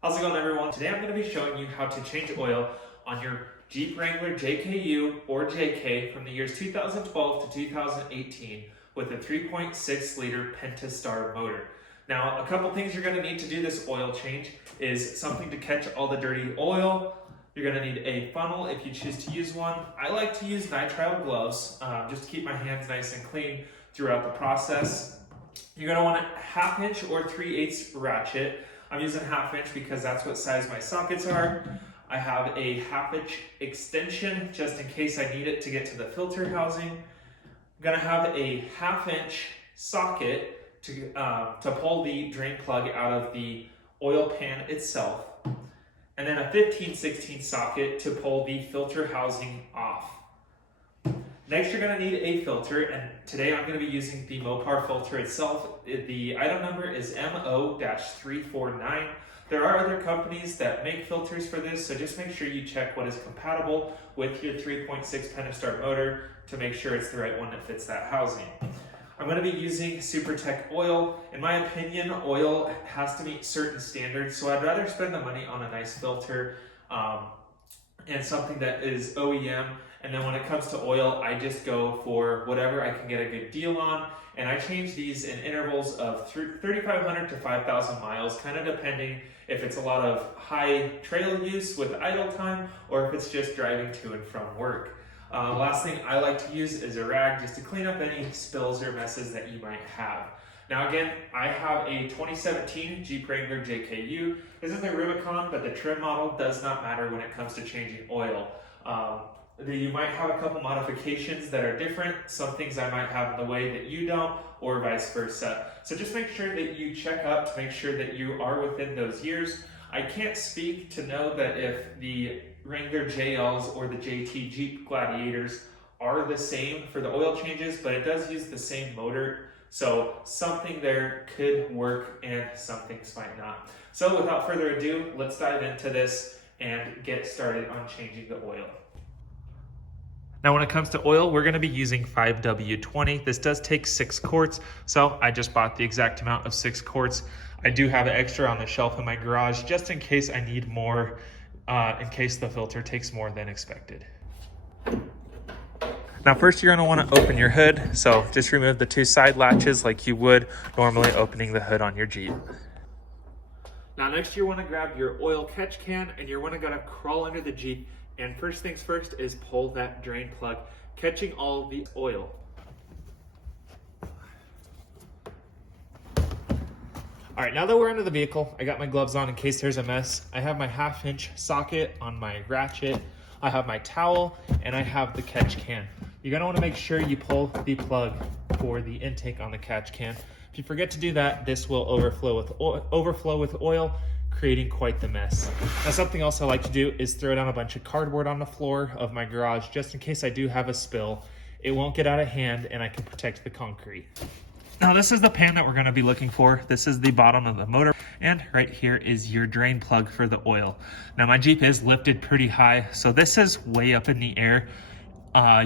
How's it going, everyone? Today I'm going to be showing you how to change oil on your Jeep Wrangler JKU or JK from the years 2012 to 2018 with a 3.6 liter Pentastar motor. Now, a couple things you're going to need to do this oil change is something to catch all the dirty oil. You're going to need a funnel if you choose to use one. I like to use nitrile gloves just to keep my hands nice and clean throughout the process. You're going to want a 1/2 inch or 3/8 ratchet. I'm using 1/2 inch because that's what size my sockets are. I have a 1/2 inch extension just in case I need it to get to the filter housing. I'm gonna have a 1/2 inch socket to pull the drain plug out of the oil pan itself. And then a 15/16 socket to pull the filter housing off. Next, you're going to need a filter, and today I'm going to be using the Mopar filter itself. The item number is MO-349. There are other companies that make filters for this, so just make sure you check what is compatible with your 3.6 Pentastar motor to make sure it's the right one that fits that housing. I'm going to be using SuperTech oil. In my opinion, oil has to meet certain standards, so I'd rather spend the money on a nice filter and something that is OEM. And then when it comes to oil, I just go for whatever I can get a good deal on. And I change these in intervals of 3,500 to 5,000 miles, kind of depending if it's a lot of high trail use with idle time or if it's just driving to and from work. Last thing I like to use is a rag just to clean up any spills or messes that you might have. Now again, I have a 2017 Jeep Wrangler JKU. This is the Rubicon, but the trim model does not matter when it comes to changing oil. You might have a couple modifications that are different, some things I might have in the way that you don't, or vice versa. So just make sure that you check up to make sure that you are within those years. I can't speak to know that if the Wrangler JLs or the JT Jeep Gladiators are the same for the oil changes, but it does use the same motor. So something there could work and some things might not. So without further ado, let's dive into this and get started on changing the oil. Now when it comes to oil, we're going to be using 5W20. This does take 6 quarts, so I just bought the exact amount of 6 quarts. I do have extra on the shelf in my garage just in case I need more, in case the filter takes more than expected. Now first you're going to want to open your hood, so just remove the 2 side latches like you would normally opening the hood on your Jeep. Now next you want to grab your oil catch can and you're going to crawl under the Jeep. And first things first is pull that drain plug, catching all the oil. All right, now that we're under the vehicle, I got my gloves on in case there's a mess. I have my 1/2 inch socket on my ratchet. I have my towel and I have the catch can. You're gonna wanna make sure you pull the plug for the intake on the catch can. If you forget to do that, this will overflow with oil, creating quite the mess. Now something else I like to do is throw down a bunch of cardboard on the floor of my garage just in case I do have a spill. It won't get out of hand and I can protect the concrete. Now this is the pan that we're going to be looking for. This is the bottom of the motor and right here is your drain plug for the oil. Now my Jeep is lifted pretty high, so this is way up in the air.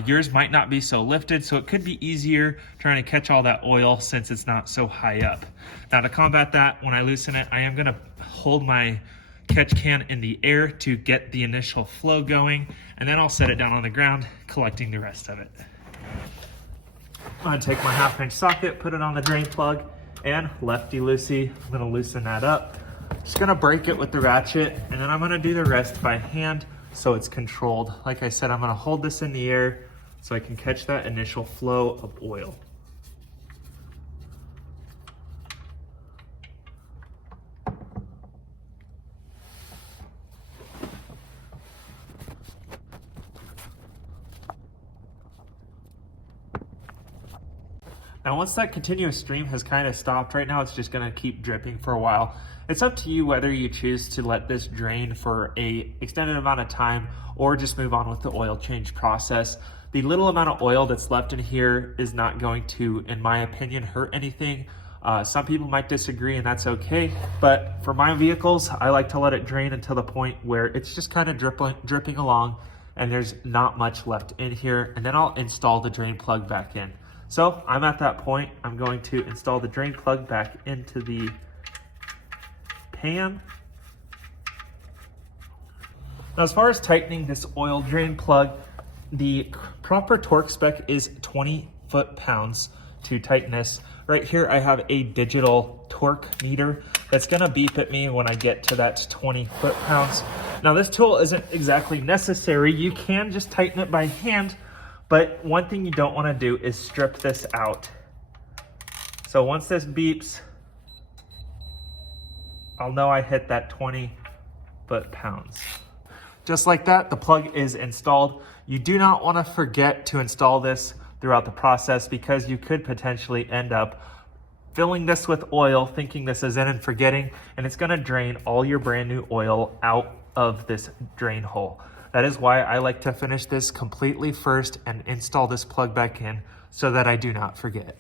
Yours might not be so lifted, so it could be easier trying to catch all that oil since it's not so high up. Now to combat that, when I loosen it, I am going to hold my catch can in the air to get the initial flow going, and then I'll set it down on the ground, collecting the rest of it. I'm going to take my 1/2 inch socket, put it on the drain plug, and lefty-loosey, I'm going to loosen that up. Just going to break it with the ratchet, and then I'm going to do the rest by hand so it's controlled. Like I said, I'm going to hold this in the air so I can catch that initial flow of oil. Now once that continuous stream has kind of stopped, right now it's just going to keep dripping for a while. It's up to you whether you choose to let this drain for a extended amount of time or just move on with the oil change process. The little amount of oil that's left in here is not going to, in my opinion, hurt anything. Some people might disagree and that's okay, but for my vehicles, I like to let it drain until the point where it's just kind of dripping along and there's not much left in here, and then I'll install the drain plug back in. So I'm at that point. I'm going to install the drain plug back into the pan. Now, as far as tightening this oil drain plug, the proper torque spec is 20 foot-pounds to tighten this. Right here, I have a digital torque meter that's gonna beep at me when I get to that 20 foot-pounds. Now, this tool isn't exactly necessary. You can just tighten it by hand, but one thing you don't wanna do is strip this out. So once this beeps, I'll know I hit that 20 foot-pounds. Just like that, the plug is installed. You do not want to forget to install this throughout the process because you could potentially end up filling this with oil, thinking this is in and forgetting, and it's going to drain all your brand new oil out of this drain hole. That is why I like to finish this completely first and install this plug back in so that I do not forget.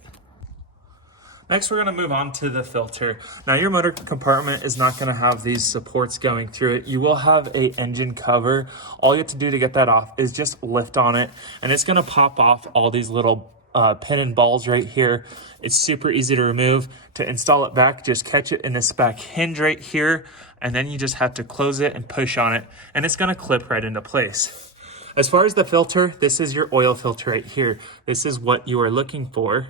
Next, we're gonna move on to the filter. Now, your motor compartment is not gonna have these supports going through it. You will have a engine cover. All you have to do to get that off is just lift on it, and it's gonna pop off all these little pin and balls right here. It's super easy to remove. To install it back, just catch it in this back hinge right here, and then you just have to close it and push on it, and it's gonna clip right into place. As far as the filter, this is your oil filter right here. This is what you are looking for.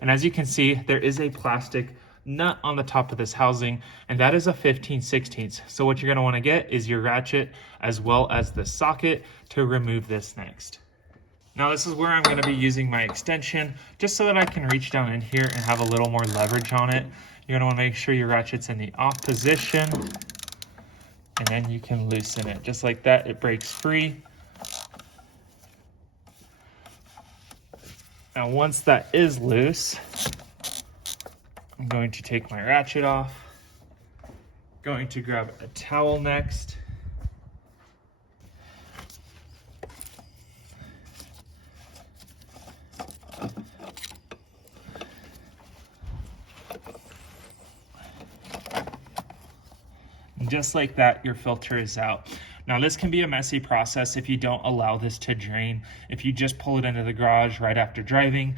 And as you can see, there is a plastic nut on the top of this housing, and that is a 15/16. So what you're gonna wanna get is your ratchet as well as the socket to remove this next. Now this is where I'm gonna be using my extension, just so that I can reach down in here and have a little more leverage on it. You're gonna wanna make sure your ratchet's in the off position, and then you can loosen it. Just like that, it breaks free. Now, once that is loose, I'm going to take my ratchet off, going to grab a towel next, and just like that, your filter is out. Now, this can be a messy process if you don't allow this to drain. If you just pull it into the garage right after driving,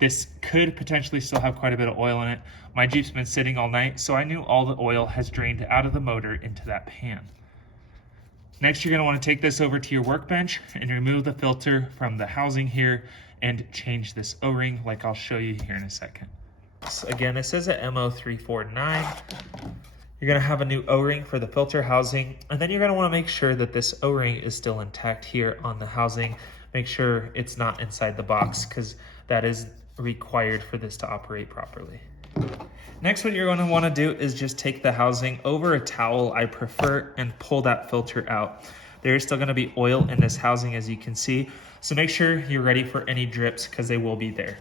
this could potentially still have quite a bit of oil in it. My Jeep's been sitting all night, so I knew all the oil has drained out of the motor into that pan. Next, you're gonna wanna take this over to your workbench and remove the filter from the housing here and change this O-ring like I'll show you here in a second. So again, this is a MO349. You're gonna have a new O-ring for the filter housing, and then you're gonna wanna make sure that this O-ring is still intact here on the housing. Make sure it's not inside the box because that is required for this to operate properly. Next, what you're gonna wanna do is just take the housing over a towel, I prefer, and pull that filter out. There is still gonna be oil in this housing, as you can see, so make sure you're ready for any drips because they will be there.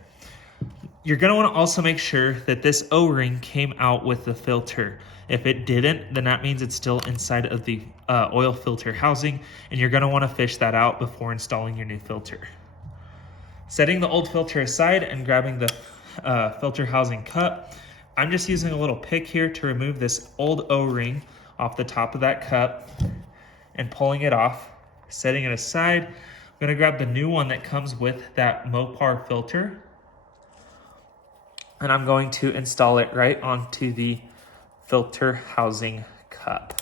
You're gonna wanna also make sure that this O-ring came out with the filter. If it didn't, then that means it's still inside of the oil filter housing, and you're gonna wanna fish that out before installing your new filter. Setting the old filter aside and grabbing the filter housing cup, I'm just using a little pick here to remove this old O-ring off the top of that cup and pulling it off, setting it aside. I'm gonna grab the new one that comes with that Mopar filter, and I'm going to install it right onto the filter housing cup.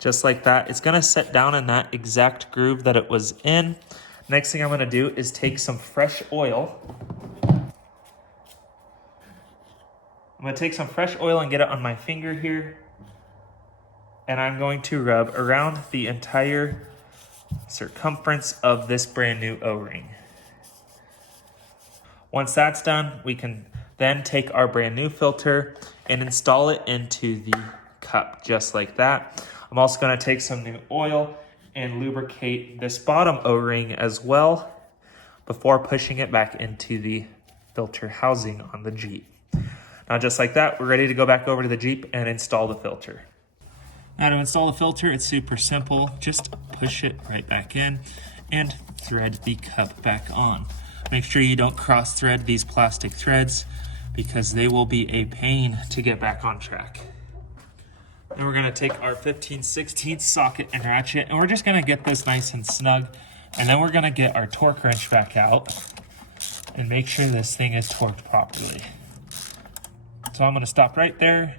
Just like that, it's gonna set down in that exact groove that it was in. Next thing I'm gonna do is take some fresh oil. I'm gonna take some fresh oil and get it on my finger here. And I'm going to rub around the entire circumference of this brand new O-ring. Once that's done, we can then take our brand new filter and install it into the cup, just like that. I'm also gonna take some new oil and lubricate this bottom O-ring as well before pushing it back into the filter housing on the Jeep. Now, just like that, we're ready to go back over to the Jeep and install the filter. Now, to install the filter, it's super simple. Just push it right back in and thread the cup back on. Make sure you don't cross thread these plastic threads because they will be a pain to get back on track. Then we're gonna take our 15/16 socket and ratchet, and we're just gonna get this nice and snug, and then we're gonna get our torque wrench back out and make sure this thing is torqued properly. So I'm gonna stop right there,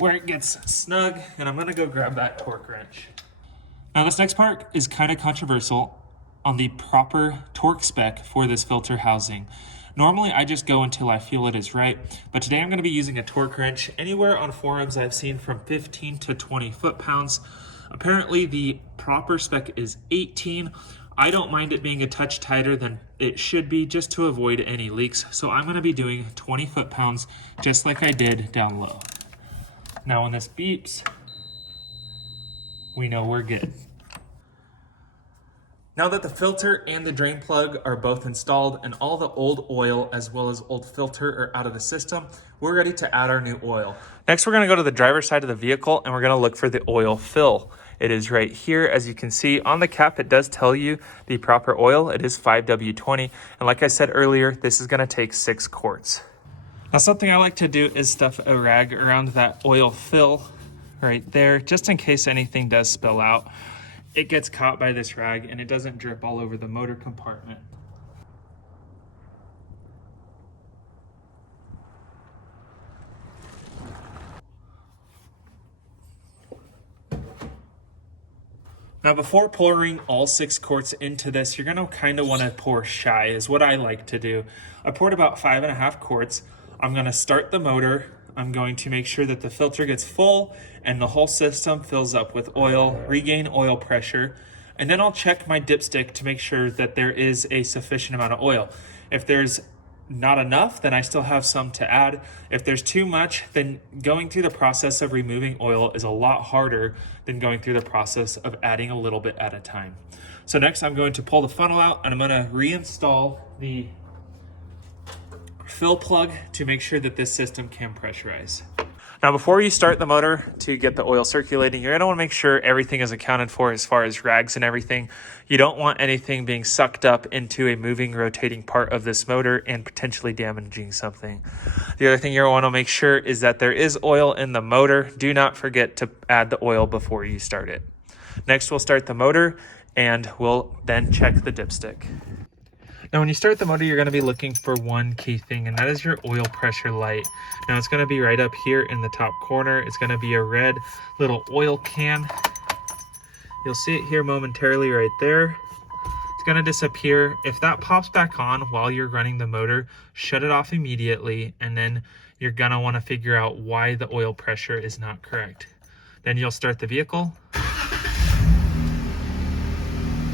where it gets snug, and I'm gonna go grab that torque wrench. Now this next part is kind of controversial on the proper torque spec for this filter housing. Normally I just go until I feel it is right, but today I'm going to be using a torque wrench. Anywhere on forums I've seen from 15 to 20 foot-pounds. Apparently the proper spec is 18. I don't mind it being a touch tighter than it should be just to avoid any leaks. So I'm going to be doing 20 foot-pounds just like I did down low. Now when this beeps, we know we're good. Now that the filter and the drain plug are both installed and all the old oil as well as old filter are out of the system, we're ready to add our new oil. Next, we're going to go to the driver's side of the vehicle and we're going to look for the oil fill. It is right here. As you can see on the cap, it does tell you the proper oil. It is 5W20. And like I said earlier, this is going to take 6 quarts. Now something I like to do is stuff a rag around that oil fill right there, just in case anything does spill out. It gets caught by this rag and it doesn't drip all over the motor compartment. Now before pouring all 6 quarts into this, you're gonna kind of want to pour shy is what I like to do. I poured about 5.5 quarts. I'm gonna start the motor. I'm going to make sure that the filter gets full and the whole system fills up with oil, regain oil pressure, and then I'll check my dipstick to make sure that there is a sufficient amount of oil. If there's not enough, then I still have some to add. If there's too much, then going through the process of removing oil is a lot harder than going through the process of adding a little bit at a time. So next I'm going to pull the funnel out and I'm gonna reinstall the fill plug to make sure that this system can pressurize. Now before you start the motor to get the oil circulating, you're going to want to make sure everything is accounted for as far as rags and everything. You don't want anything being sucked up into a moving, rotating part of this motor and potentially damaging something. The other thing you want to make sure is that there is oil in the motor. Do not forget to add the oil before you start it. Next, we'll start the motor and we'll then check the dipstick. Now, when you start the motor, you're going to be looking for one key thing, and that is your oil pressure light. Now, it's going to be right up here in the top corner. It's going to be a red little oil can. You'll see it here momentarily right there. It's going to disappear. If that pops back on while you're running the motor, shut it off immediately, and then you're going to want to figure out why the oil pressure is not correct. Then you'll start the vehicle.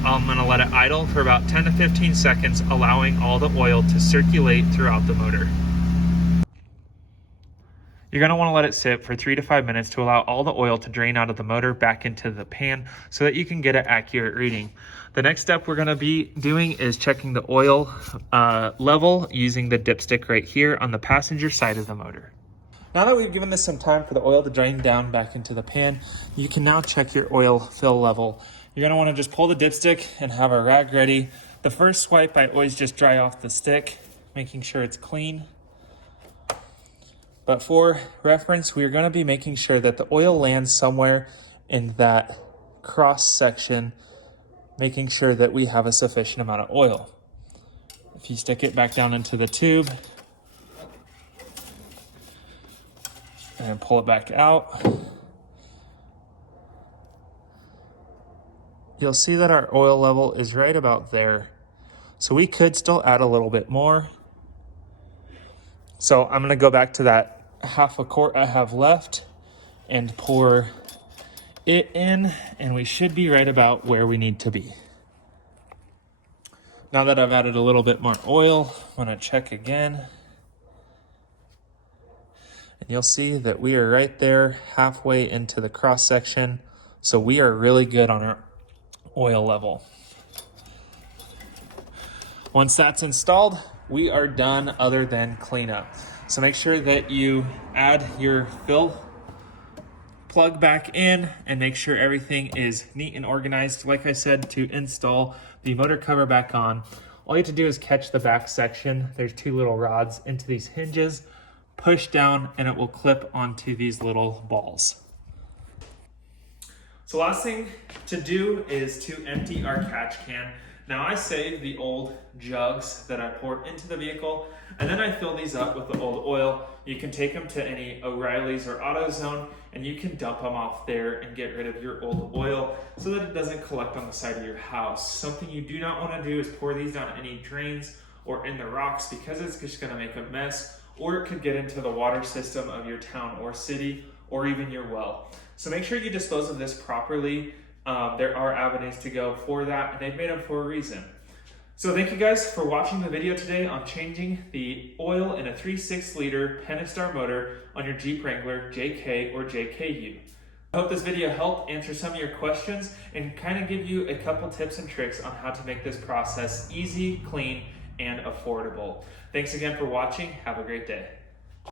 I'm going to let it idle for about 10 to 15 seconds, allowing all the oil to circulate throughout the motor. You're going to want to let it sit for 3 to 5 minutes to allow all the oil to drain out of the motor back into the pan so that you can get an accurate reading. The next step we're going to be doing is checking the oil level using the dipstick right here on the passenger side of the motor. Now that we've given this some time for the oil to drain down back into the pan, you can now check your oil fill level. You're going to want to just pull the dipstick and have a rag ready. The first swipe, I always just dry off the stick, making sure it's clean. But for reference, we're going to be making sure that the oil lands somewhere in that cross section, making sure that we have a sufficient amount of oil. If you stick it back down into the tube and pull it back out, you'll see that our oil level is right about there. So we could still add a little bit more. So I'm gonna go back to that half a quart I have left and pour it in, and we should be right about where we need to be. Now that I've added a little bit more oil, I'm gonna check again. And you'll see that we are right there halfway into the cross section. So we are really good on our oil level. Once that's installed, we are done other than cleanup. So make sure that you add your fill plug back in and make sure everything is neat and organized. Like I said, to install the motor cover back on, all you have to do is catch the back section. There's 2 little rods into these hinges, push down, and it will clip onto these little balls. So last thing to do is to empty our catch can. Now I save the old jugs that I poured into the vehicle, and then I fill these up with the old oil. You can take them to any O'Reilly's or AutoZone, and you can dump them off there and get rid of your old oil so that it doesn't collect on the side of your house. Something you do not want to do is pour these down any drains or in the rocks, because it's just going to make a mess, or it could get into the water system of your town or city, or even your well. So make sure you dispose of this properly. There are avenues to go for that, and they've made them for a reason. So thank you guys for watching the video today on changing the oil in a 3.6 liter Pentastar motor on your Jeep Wrangler JK or JKU. I hope this video helped answer some of your questions and kind of give you a couple tips and tricks on how to make this process easy, clean, and affordable. Thanks again for watching. Have a great day.